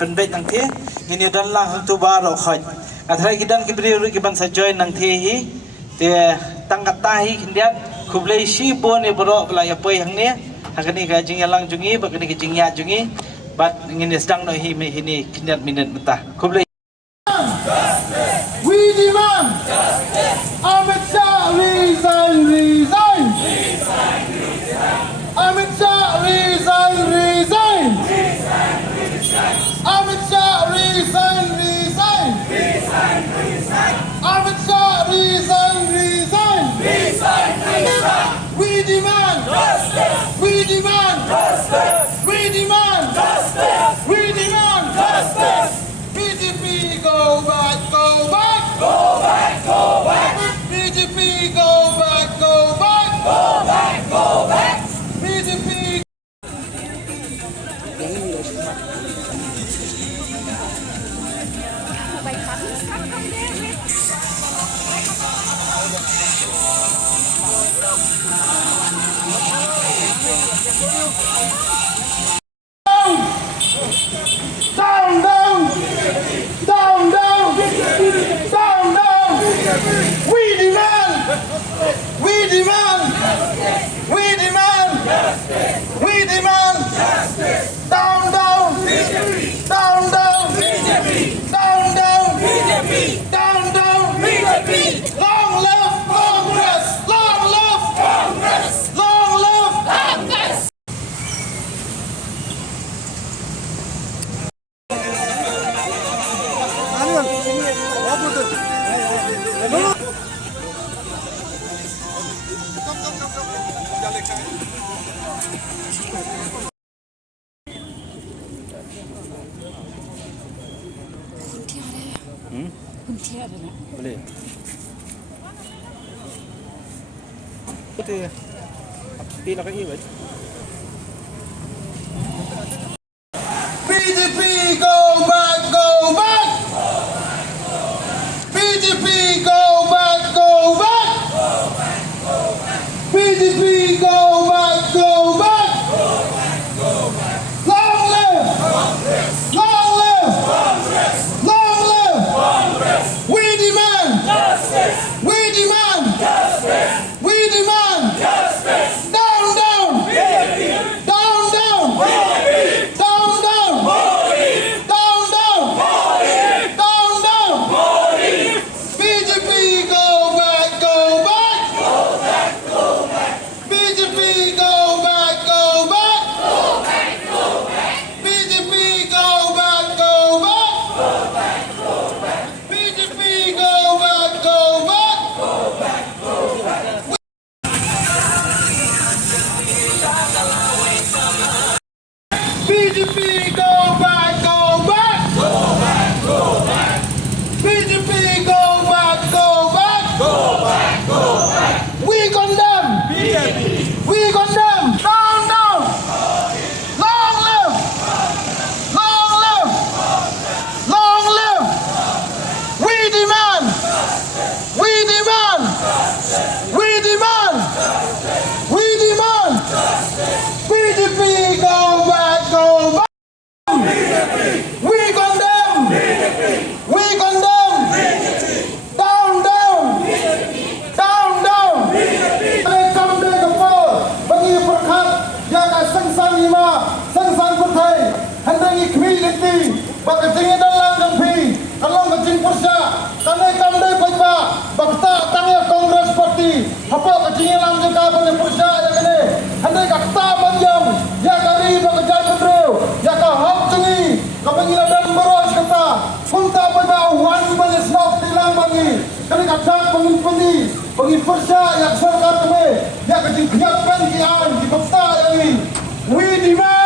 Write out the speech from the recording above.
pendek nang thi ini dan lang tu baro khoj athrai kidan kibri ru kiban sa join nang thi hi te tangkat tahi kindiat kublai si bon e bro bla ya poi hang ne hakani ka jingyalang jungi bakani ka jingya jungi bat ngin sedang no hi me hini kindiat minit betah kublai we demand Amit Shah resign. Amit Shah resign. Amit Shah resign. Amit Shah resign. We demand justice. We demand justice. We demand justice. We demand justice. PGP go back. Go back. Go back. Go back. PGP go back. Go back. Go back. Go back. PGP. Down, down, down, down, down, down. We demand, we demand, we demand, we demand. Down, down, down, down, down, down, down, down. Long live Congress, long live Congress, long live Congress. boleh betul pilih lagi baik PGP go back, go back. PGP go back, go back. PGP go back, go back. Long live Congress. Long live Congress. Long live Congress. We demand justice. We demand justice. We demand justice. Down, down. Down, down. Down, down. Down, down. Down, down. PGP go back, go back. Go back, go back. PGP go back, go back. Go back, go back. PGP go back, go back. Go back, go back. PGP go back, go back. Go back, go back. PGP go back, go back. Go back, go back. PGP go back, go back. Go back, go back. We condemn. We condemn. Down, down. Long live. Long live. Long live. We demand. We demand. We demand. We demand. PGP go back, go back. We condemn. We condemn. Down, down. Down, down. Come to the floor. Bagi perkat yang sang-sang lima, sang-sang putih, hendak equality. Bagi tinggi dalam jampi, kalau kecing pyrshah, kami kamdai paidbah, bakta tangnya Kongres Parti, apa kecing dalam juga bagi pyrshah yang ini, hendak kata manjam, ya kari bagi jalan berdeu, ya kau hak cengi, kau pengiladan beros kata, punta paidbah wan bagi snap tilang bagi, kami kata pengi pyrshah yang serkar kami, ya kecing nongkyalam di bakta yang ini, we demand.